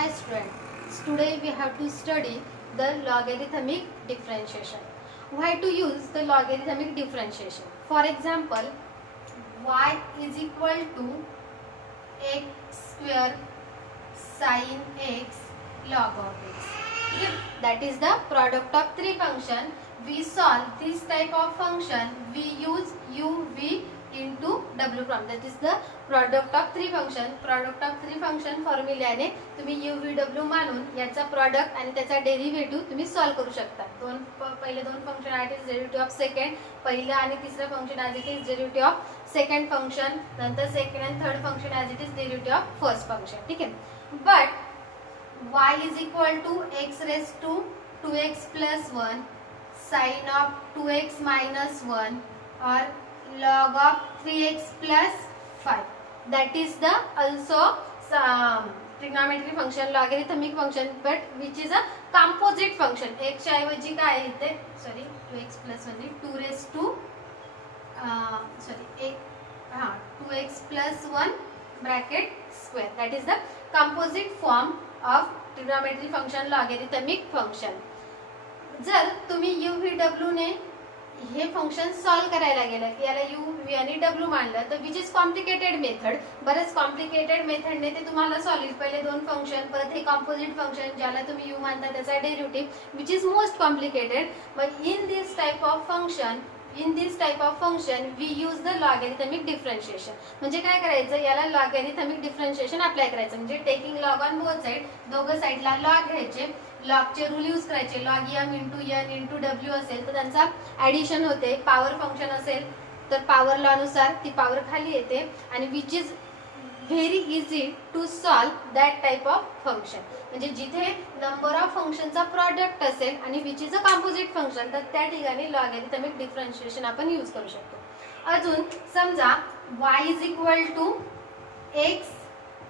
Hi students, today we have to study the logarithmic differentiation. Why to use the logarithmic differentiation? For example, y is equal to x square sin x log of x. That is the product of three function. We solve this type of function. We use u v into w prime. That is the product of three function. Product of three function फॉर्म्युल्याने तुम्ही u v w मानून याचा product आणि त्याचा derivative तुम्ही solve करू शकता. पहिले दोन function at is derivative of second, पहिलं आणि तिसरं function as it is derivative of second function, नंतर सेकंड आणि third function as it is derivative of first function. ठीक आहे. But y is equal to x raised to 2x plus 1 sin of 2x minus 1 or log of 3x plus 5. That is the also trigonometry function, logarithmic function, but which is a composite function. x च्या ऐवजी काय आहे इथे, sorry 2x plus 1 2 raised to 2x plus 1 bracket square. That is the composite form of trigonometry function, logarithmic function. जर तुम्ही u v w ने हे function solve करायला गेलं की याला u v आणि w मानलं तर विच इज कॉम्प्लिकेटेड मेथड. बरेच कॉम्प्लिकेटेड मेथडने ते तुम्हाला सॉल्व. पहिले दोन फंक्शन, परत हे कॉम्पोजिट फंक्शन ज्याला तुम्ही u मानता त्याचा derivative which is most complicated. But in this type of function we use the logarithmic differentiation. म्हणजे काय करायचं, याला logarithmic differentiation अप्लाय करायचं. म्हणजे taking log on both side, दोघं साइडला लॉग घ्यायचे, लॉगचे रूल यूज करायचे. Log m into n into w असेल तर त्यांचा ॲडिशन होते. पॉवर फंक्शन असेल तर पॉवर लॉ नुसार ती पॉवर खाली येते. आणि which is very easy to solve that type of function. म्हणजे जिथे नंबर ऑफ फंक्शनचा प्रॉडक्ट असेल आणि which is a composite function तर त्या ठिकाणी लॉगॅरिथमिक डिफरन्शिएशन आपण यूज करू शकतो. अजून समजा y is equal to x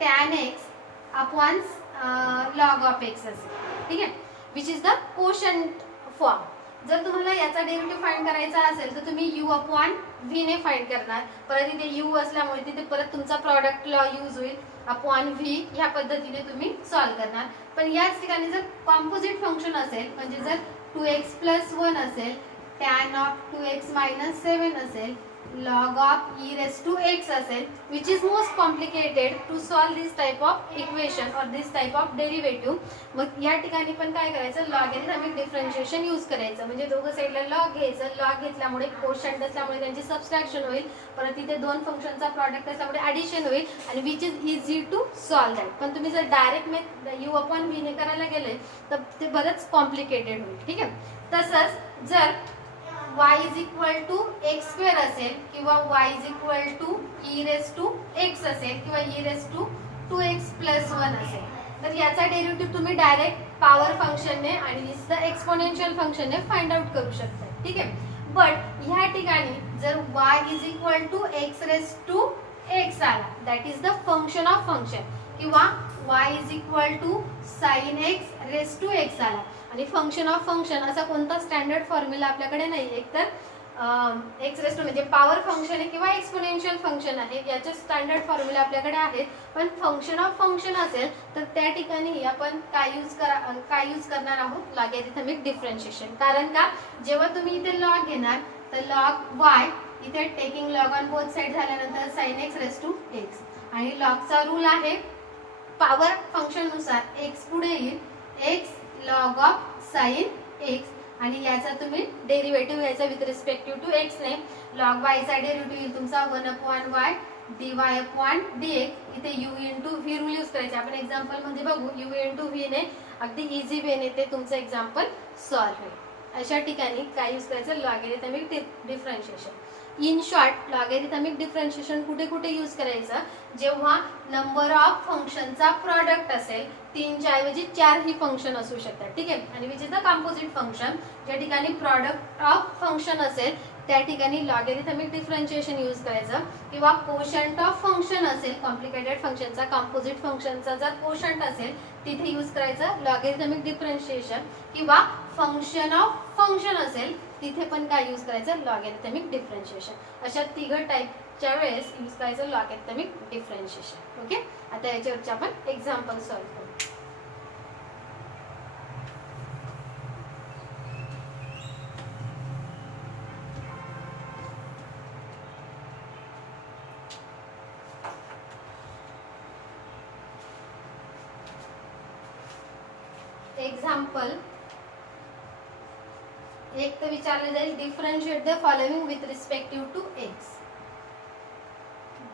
tan x upon log of x असेल. ठीक आहे. Which is the quotient form. जर तुम्हाला याचा डेरिव्हेटिव्ह फाइंड करायचा असेल तर तुम्ही u अपॉन v ने फाइंड करणार. परत इथे u असल्यामुळे तिथे परत तुमचा प्रॉडक्ट लॉ यूज होईल. अपॉन v ह्या पद्धतीने तुम्ही सॉल्व करणार. पण याच ठिकाणी जर कॉम्पोजिट फंक्शन असेल, म्हणजे जर 2x प्लस 1 असेल, tan ऑफ 2x मायनस 7 असेल, log of e raised to x असेल, which is most complicated to solve this type of equation or this type of derivative. मग या ठिकाणी पण काय करायचं, लॉगॅरिथमिक डिफरन्शिएशन यूज करायचं. म्हणजे दोघं साइडला लॉग घ्यायचं. लॉग घेतल्यामुळे कोशंट असल्यामुळे त्यांची सबट्रॅक्शन होईल. परत इथे दोन फंक्शनचा प्रॉडक्ट असल्यामुळे ॲडिशन होईल आणि which is easy to solve that. पण तुम्ही जर डायरेक्ट यू अपॉन व्ही ने करायला गेले तर ते बरंच कॉम्प्लिकेटेड होईल. ठीक आहे. तसंच जर y is equal to x square असेल किंवा y is equal to e raise to x असेल किंवा e raise to 2x plus 1 असेल तर याचा डेरिव्हेटिव्ह तुम्ही डायरेक्ट पॉवर फंक्शनने आणि एक्सपोनेन्शियल फंक्शनने फाइंड आउट करू शकता. ठीक आहे. बट ह्या ठिकाणी जर y is equal to x raise to x आला, that is the function of function, किंवा y is equal to sine x raise to x आला आणि फंक्शन ऑफ फंक्शन असा कोणता स्टँडर्ड फॉर्म्युला आपल्याकडे नाही. एकतर एक्स रेस टू म्हणजे पॉवर फंक्शन आहे किंवा एक्सपोनेन्शियल फंक्शन आहे, याचे स्टँडर्ड फॉर्म्युला आपल्याकडे आहेत. पण फंक्शन ऑफ फंक्शन असेल तर त्या ठिकाणी आपण काय यूज करणार आहोत, लॉगॅरिथमिक डिफरन्शिएशन. कारण का, जेव्हा तुम्ही इथे लॉग घेणार तर लॉग y इथे taking log on both side झाल्यानंतर sine x raise to x आणि लॉगचा रूल आहे पॉवर फंक्शन नुसार x पुढे येईल, x log of sin x आणि याचा तुम्ही डेरिव्हेटिव्ह घ्यायचा विथ रिस्पेक्टिव्ह टू x ने. log y चा डेरिव्हेटिव्ह येईल तुमचा 1 upon y dy upon dx. इथे u into v rule use करायचे. आपण एक्झाम्पल मध्ये बघू u इंटू v ने अगदी इझी वेने ते तुमचं एक्झाम्पल सॉल्व्ह होईल. अशा ठिकाणी काय यूज करायचं, logarithmic differentiation. In short logarithmic differentiation कुठे कुठे यूज करायचं, जेव्हा नंबर ऑफ फंक्शनचा प्रॉडक्ट असेल, 3 च्या ऐवजी 4 ही फंक्शन असू शकतात. ठीक आहे. आणि which is the composite function, ज्या ठिकाणी प्रॉडक्ट ऑफ फंक्शन असेल त्या ठिकाणी लॉगॅरिथमिक डिफरन्शिएशन यूज करायचं. किंवा कोशंट ऑफ फंक्शन असेल, कॉम्प्लिकेटेड फंक्शनचा, कॉम्पोजिट फंक्शनचा जर कोशंट असेल तिथे यूज करायचं लॉगॅरिथमिक डिफरन्शिएशन. किंवा फंक्शन ऑफ फंक्शन असेल तिथे पण काय यूज करायचं, लॉगॅरिथमिक डिफरन्शिएशन. अशा तिघं टाइपच्या वेळेस यूज करायचं लॉगॅरिथमिक डिफरन्शिएशन. ओके. आता याच्यावरचे आपण एक्झाम्पल सॉल्व्ह करू. एक्झाम्पल एक तर विचारले जाईल, differentiate the following with respective to x.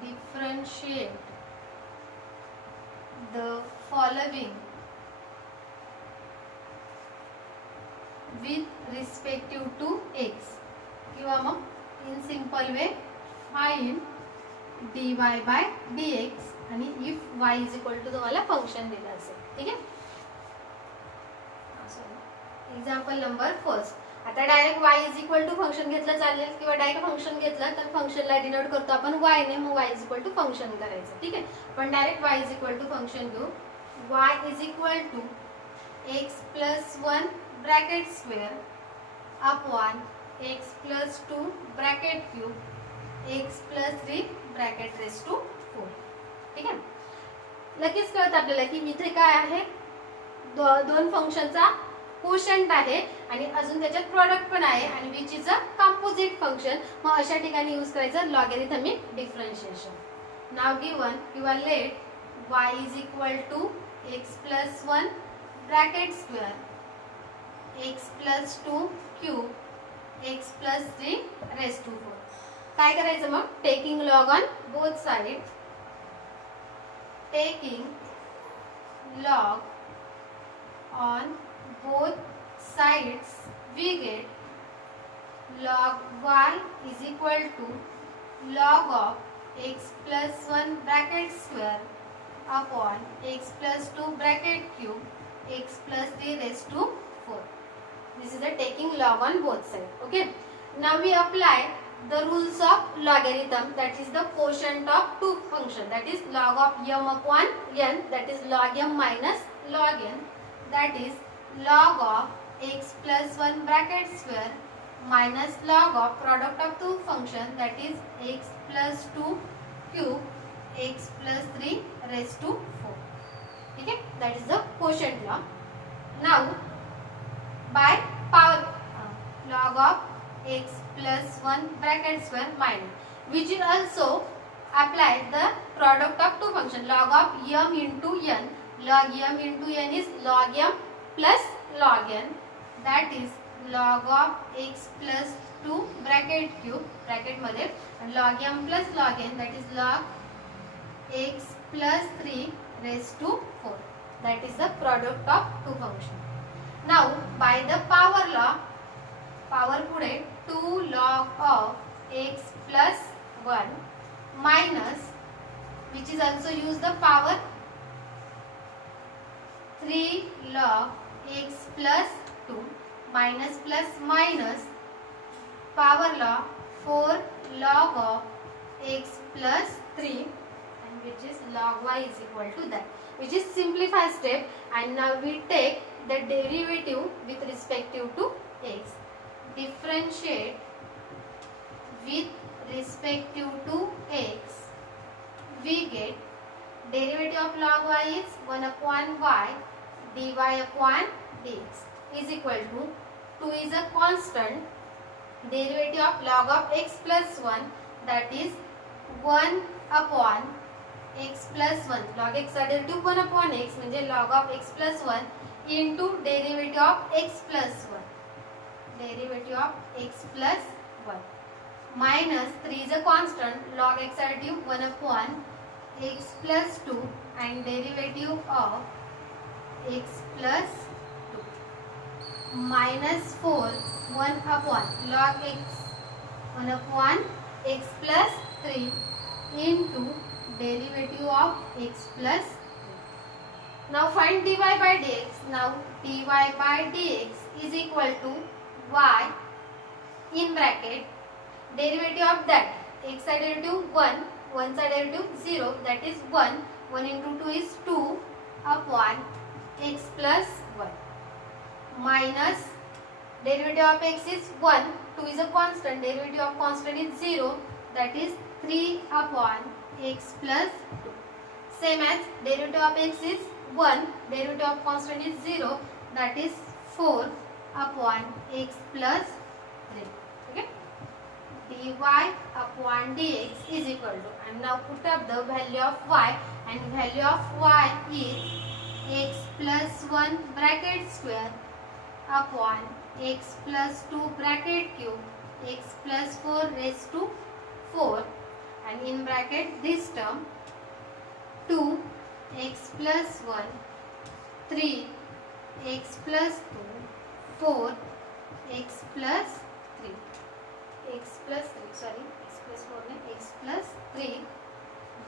Differentiate the following with respective to x, किंवा मग in simple way find dy by dx आणि if y is equal to तुम्हाला फंक्शन दिलं असेल. ठीक आहे. Example number first. आता direct y is equal to function घेतलं चालेल, किंवा डायरेक्ट फंक्शन घेतलं तर फंक्शनला डिनोट करतो आपण y ने, मग y is equal to function करायचं. ठीक आहे. पण direct y is equal to function घेऊ. y is equal to x plus 1 bracket square upon x plus 2 bracket cube x plus 3 bracket raise to 4. ठीक आहे. लगेच कळत आपल्याला की इथे काय आहे, दोन फंक्शनचा कोशंट आहे आणि अजून त्याच्यात प्रोडक्ट पण आहे आणि which is a composite function. मग अशा ठिकाणी यूज करायचं लॉगॅरिथमिक डिफरन्शिएशन. नाव गिवन किंवा let y is equal to x plus 1 bracket square x plus 2 cube x plus 3 raise to 4. काय करायचं मग, taking log on both side, taking log on both sides, we get log y is equal to log of x plus 1 bracket square upon x plus 2 bracket cube x plus 3 raised to 4. This is the taking log on both sides. Okay. Now we apply the rules of logarithm, that is the quotient of two function, that is log of m upon n, that is log m minus log n, that is log of x plus 1 bracket square minus log of product of two function, that is x plus 2 cube x plus 3 raised to 4. Okay, that is the quotient law. Now by power log of x plus 1 bracket square minus, which will also apply the product of two function, log of m into n. Log m into n is log m plus log n, that is log of x plus 2 bracket cube bracket मध्ये, and log m plus log n, that is log x plus 3 raised to 4, that is the product of two function. Now by the power law, power पुढे 2 log of x plus 1 minus, which is also use the power 3 log x plus 2 minus plus minus power law 4 log of x plus 3, and which is log y is equal to that, which is simplified step. And now we take the derivative with respective to x. Differentiate with respective to x, we get derivative of log y is 1 upon y dy upon dx is equal to 2 is a constant, derivative of log of x plus 1, that is 1 upon x plus 1, log x चा derivative 1 upon x म्हणजे log of x plus 1 into derivative of x plus 1, derivative of x plus 1 minus 3 is a constant, log x चा derivative 1 upon x plus 2 and derivative of x plus 2 minus 4 1 upon log x 1 upon x plus 3 into derivative of x plus 2. Now find dy by dx. Now dy by dx is equal to y in bracket derivative of that, x side derivative 1, 1 side derivative 0, that is 1, 1 into 2 is 2 upon x plus 1 minus derivative of x is 1, 2 is a constant, derivative of constant is 0, that is 3 upon x plus 2. Same as derivative of x is 1, derivative of constant is 0, that is 4 upon x plus 3. Okay, dy upon dx is equal to, and now put up the value of y, and value of y is x plus 1 bracket square upon x plus 2 bracket cube x plus 4 raised to 4, and in bracket this term 2 x plus 1 3 x plus 2 4 x plus 3 x plus 3 sorry x plus 4 नहीं x plus 3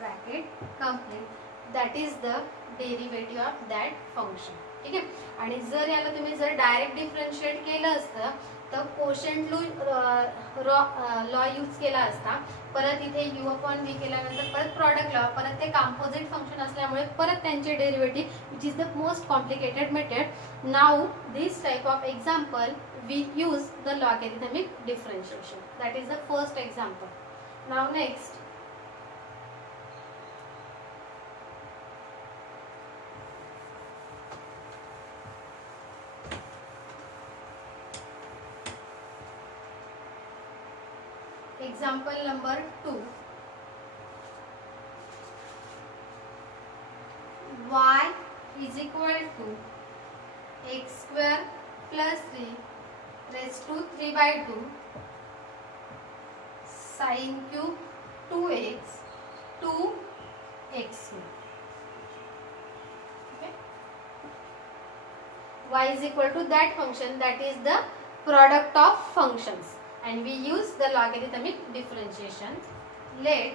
bracket complete. That is the derivative of that function. ठीक आहे. आणि जर याला तुम्ही जर direct differentiate केलं असतं तर कोशंट लॉ यूज केला असता. परत इथे u अपॉन v केल्यानंतर परत प्रॉडक्ट लॉ, परत ते कंपोजिट फंक्शन असल्यामुळे परत त्यांचे derivative, which is the most complicated method. Now this type of example we use the logarithmic differentiation. That is the first example. Now next, example number 2. Y is equal to x square plus 3 raised to 3 by 2 sin cube 2x 2x. Okay. Y is equal to that function, that is the product of functions, and we use the logarithmic differentiation. Let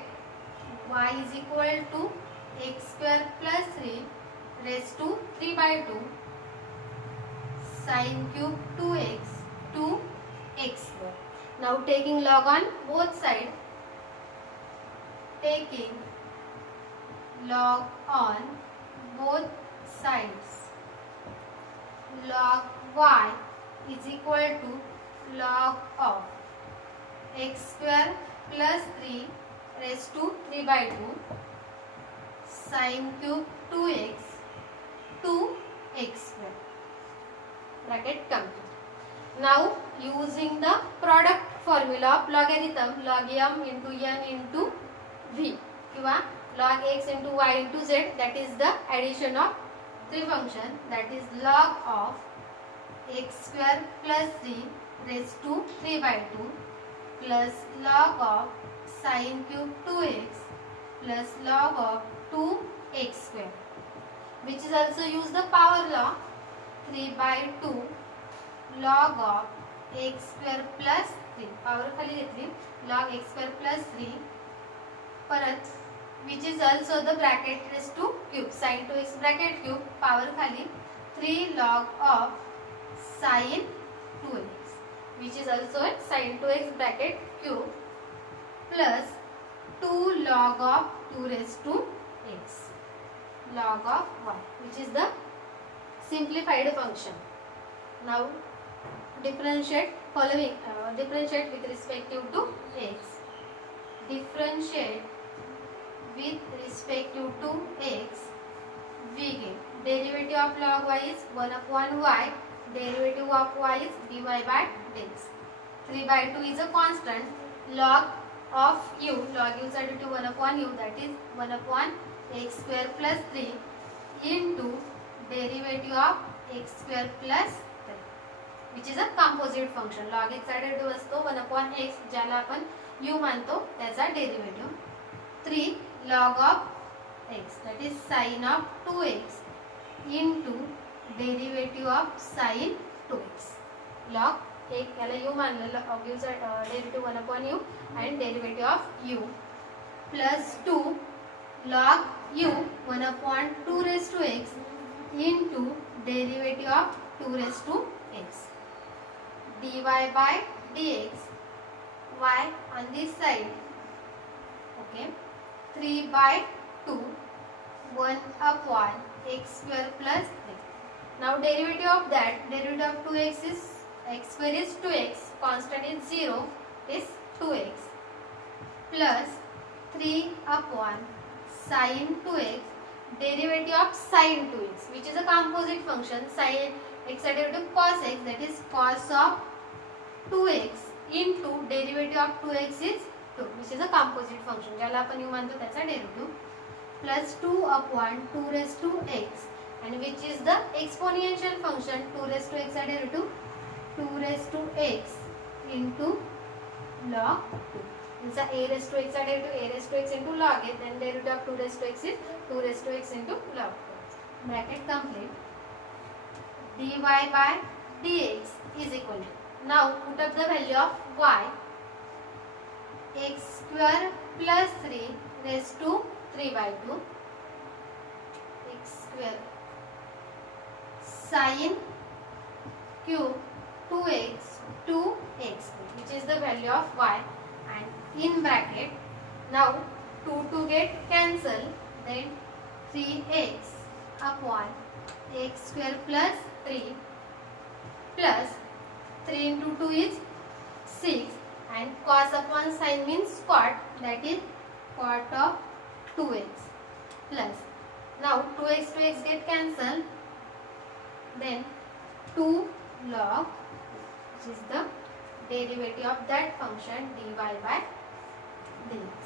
y is equal to x square plus 3 raised to 3 by 2 sin cube 2x 2x square. Now taking log on both sides, taking log on both sides, log y is equal to log of x square plus 3 raised to 3 by 2 sin cube 2x 2x square. Bracket complete. Now using the product formula of logarithm, log m into n into v किंवा log x into y into z, that is the addition of three function, that is log of x square plus 3 raised to 3 by 2 plus log of sin cube 2x plus log of 2x square, which is also use the power law. 3 by 2 log of x square plus 3 power खाली घेतली log x square plus 3 परत which is also the bracket raised to cube sin 2x bracket cube power खाली 3 log of sin 2x which is also sin 2x bracket cube plus 2 log of 2 raised to x log of y, which is the simplified function. Now differentiate following differentiate with respect to x. Differentiate with respect to x, we get derivative of log y is 1 upon y, derivative of y is dy by dx. 3 by 2 is a constant, log of u, log u is equal to 1 upon u, that is 1 upon x square plus 3 into derivative of x square plus 3, which is a composite function. log x चा derivative असतो 1 upon x, ज्याला आपण u मानतो, त्याचा derivative 3 log of x, that is sin of 2x into derivative of sin 2x. log एक याला u मानलं, log u चा derivative 1 upon u and derivative of u plus 2 log u 1 upon 2 raised to x into derivative of 2 raised to x dy by dx, y on this side, okay, 3 by 2 1 upon x square plus 3. Now derivative of that, derivative of 2x is x square is 2x, constant is 0, is 2x plus 3 upon sin 2x, derivative of sin 2x, which is a composite function. Sin x derivative cos x, that is cos of 2x into derivative of 2x is 2, which is a composite function, ज्याला आपण u मानतो त्याचा derivative plus 2 upon 2 raised to x, and which is the exponential function. 2 raised to x चा derivative 2 raised to x into log 2. This is a raised to x चा derivative a raised to x into log a, then derivative of 2 raised to x is 2 raised to x into log 2. Bracket complete. dy by dx is equal to, now put up the value of y, x square plus 3 raised to 3 by 2 x square sin cube 2x 2x, which is the value of y, and in bracket now 2 get cancel, then 3x upon x square plus 3 plus 3 into 2 is 6, and cos upon sin means cot, that is cot of 2x plus, now 2x to x get cancelled, then 2 log, which is the derivative of that function dy by dx.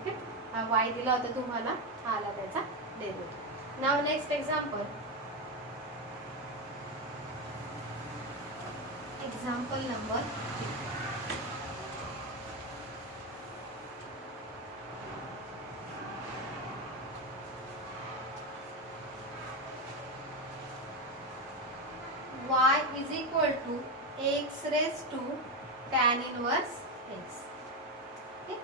Okay, हा y दिला होता तुम्हाला, हा आला त्याचा derivative. Now next example number 3. Y is equal to x raised to tan inverse x. Okay.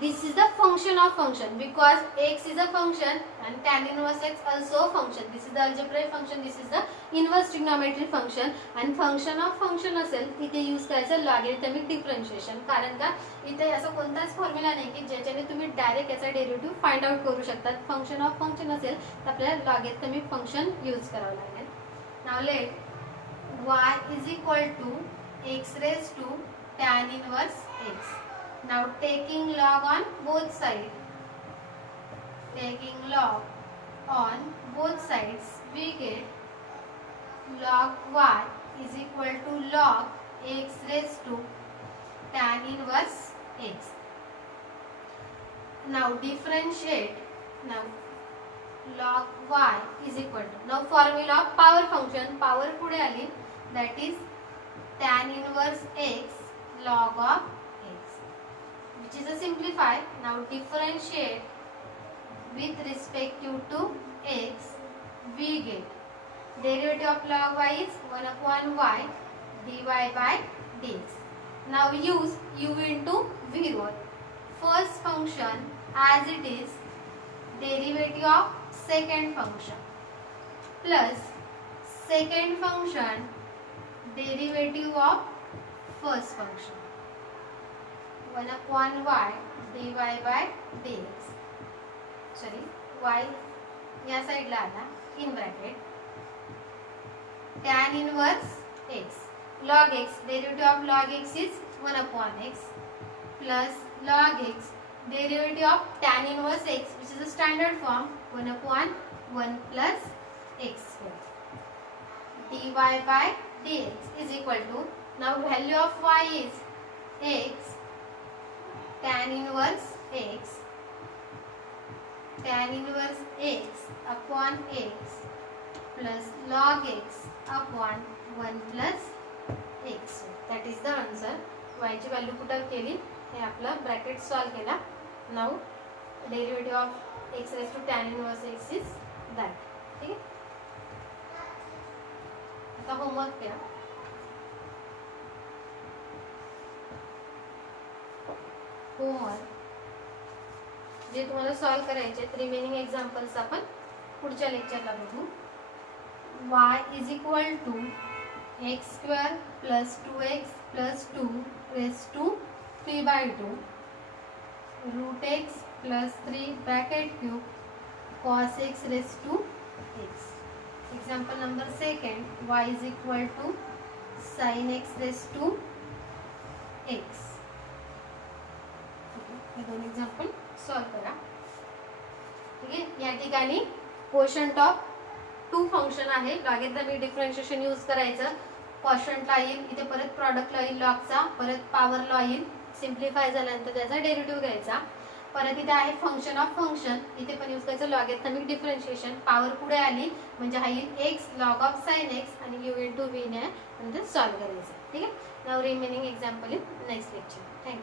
This is the function of function, because x is a function and tan inverse x also a function. This is the algebraic function, this is the inverse trigonometric function, and function of function असेल इथे use करायचं logarithmic differentiation. कारण का इथे असं कोणताच formula नाही की ज्याच्याने तुम्ही डायरेक्ट याचा डेरिव्हेटिव्ह फाइंड आउट करू शकतात. फंक्शन ऑफ फंक्शन असेल तर आपल्याला लॉगॅरिथमिक फंक्शन यूज करावं लागेल. Now let y is equal to x raised to tan inverse x. Now taking log on both sides, taking log on both sides, we get log y is equal to log x raised to tan inverse x. Now differentiate. Now log y is equal to, now formula of power function, power पुढे आली, that is tan inverse x log of x, which is a simplify. Now differentiate with respect to x, we get derivative of log y is 1 upon y dy by dx. Now use u into v rule. First function as it is, derivative of second function plus second function derivative of first function 1 upon y dy by dx. Sorry, y या साइडला आला, in bracket tan inverse x log x, derivative of log x is 1 upon x plus log x, derivative of tan inverse x, which is a standard form, 1 upon 1 plus x square dy by dx is equal to, now value of y is x tan inverse x upon x plus log x upon 1 plus x. That is the answer. y ची value put up केली, हे आपलं bracket solve केला. Now derivative of x raised to tan inverse x is that. ठीक आहे, आता homework द्या. Homework जे तुम्हाला सॉल्व करायचे, रिमेनिंग एक्झाम्पल्स आपण पुढच्या लेक्चरला बघू. y is equal to x square plus 2x plus 2 raised to 3 by 2 root x plus 3 bracket cube cos x raised to x. Example number second, y is equal to sin x raised to x. हे दोन example solve करा. ठीक आहे, या ठिकाणी quotient of to function आहे, logarithmic differentiation use करायचं. कोशंटला येईल, इथे परत प्रॉडक्टला येईल लॉगचा, परत पॉवरला येईल, सिम्प्लिफाय झाल्यानंतर त्याचा डेरिव्हेटिव्ह घ्यायचा. परत इथे आहे फंक्शन ऑफ फंक्शन, इथे पण यूज करायचं लॉगॅरिथमिक डिफरन्शिएशन. पॉवर पुढे आली म्हणजे हा येईल x log of sine x आणि यू विल टू व्ही ने नंतर सॉल्व्ह करायचं. ठीक आहे. नाव remaining example in next lecture. Thank you.